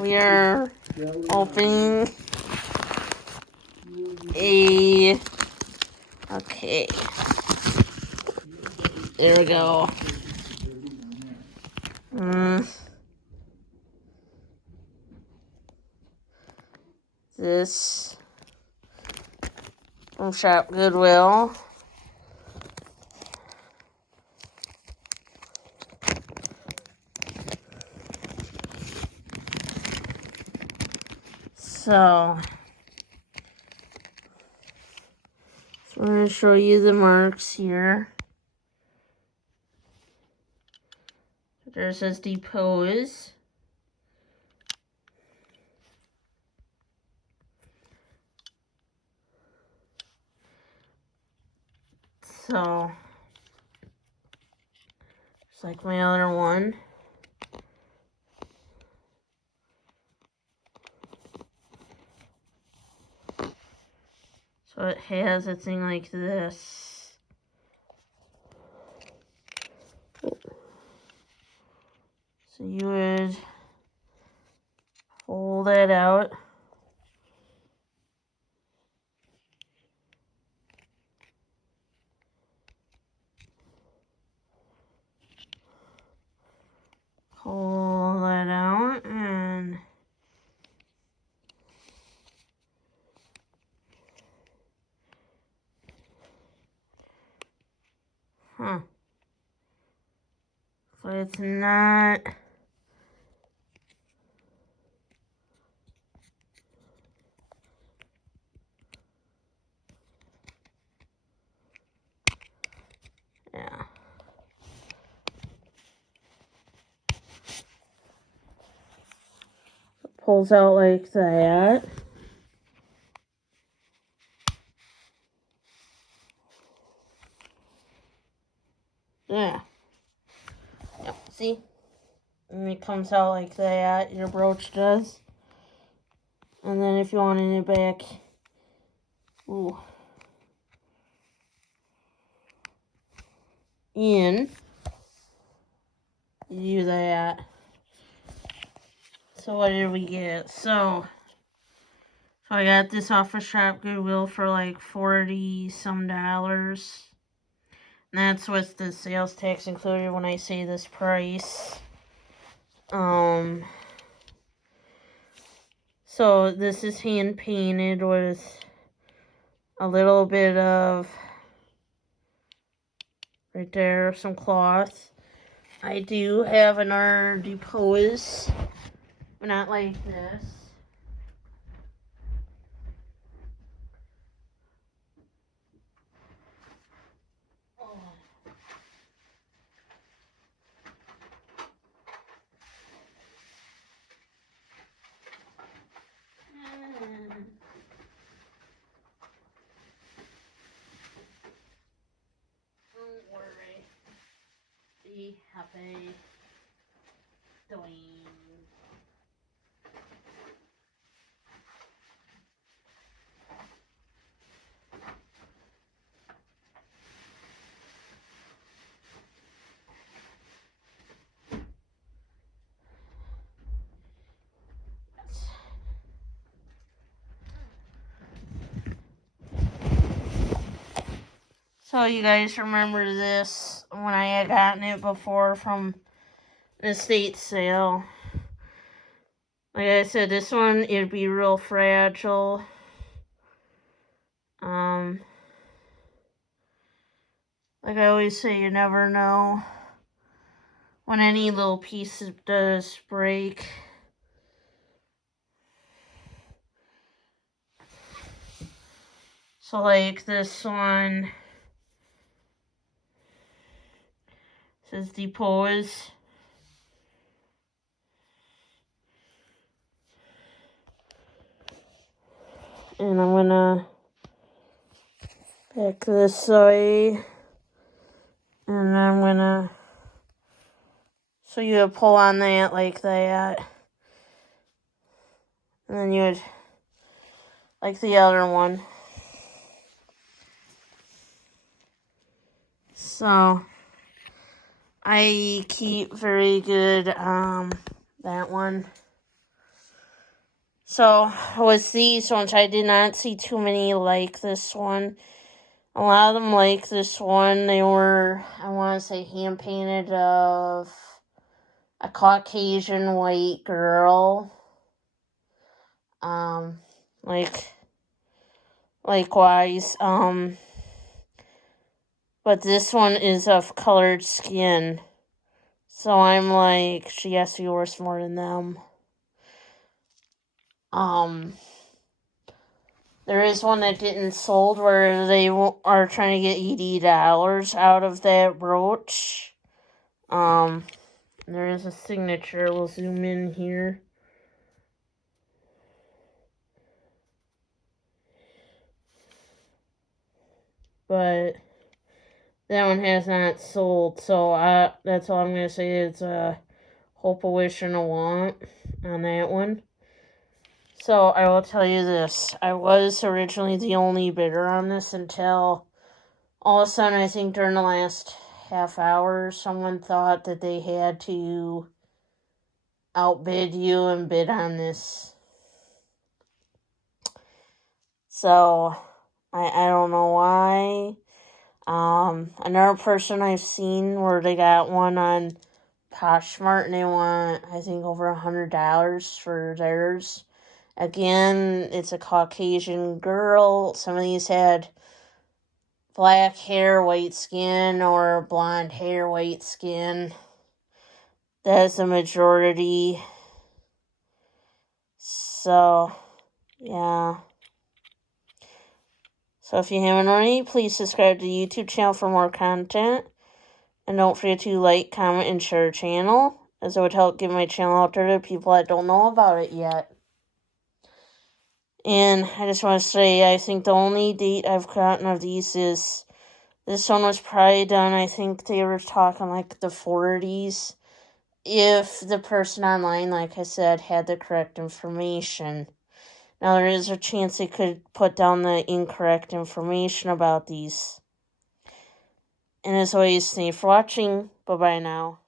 we are opening a, okay, there we go. This from ShopGoodwill. So I'm going to show you the marks here. There says depose. So, just like my other one. So it has a thing like this. So you would pull that out. Pull that out and so it's not yeah. It pulls out like that. Yeah. Yep, see? And it comes out like that, your brooch does. And then if you wanted it back, ooh, in, you do that. So what did we get? So I got this off of ShopGoodwill for like $40 some. And that's with the sales tax included when I say this price. So this is hand painted with a little bit of, right there, some cloth. I do have another depose, but not like this. Oh. Don't worry. Be happy. Doing. So you guys remember this when I had gotten it before from the estate sale. Like I said, this one, it'd be real fragile. Like I always say, you never know when any little piece does break. So like this one says depose. And I'm gonna back this way. And I'm gonna, so you would pull on that like that. And then you would, like the other one. So, I keep very good, that one. So, with these ones, I did not see too many like this one. A lot of them like this one. They were, I want to say, hand-painted of a Caucasian white girl. Likewise, but this one is of colored skin. So I'm like, she has to be worth more than them. There is one that didn't sold where they are trying to get $80 out of that brooch. There is a signature. We'll zoom in here. But that one has not sold, so that's all I'm going to say. It's a hope, a wish, and a want on that one. So I will tell you this. I was originally the only bidder on this until all of a sudden, I think during the last half hour, someone thought that they had to outbid you and bid on this. So I don't know why. Another person I've seen where they got one on Poshmark and they want, I think, over $100 for theirs. Again, it's a Caucasian girl. Some of these had black hair, white skin, or blonde hair, white skin. That's the majority. So, yeah. So if you haven't already, please subscribe to the YouTube channel for more content. And don't forget to like, comment, and share our channel, as it would help get my channel out there to people that don't know about it yet. And I just want to say, I think the only date I've gotten of these is, this one was probably done, I think they were talking like the 40s. If the person online, like I said, had the correct information. Now, there is a chance they could put down the incorrect information about these. And as always, thank you for watching. Bye-bye now.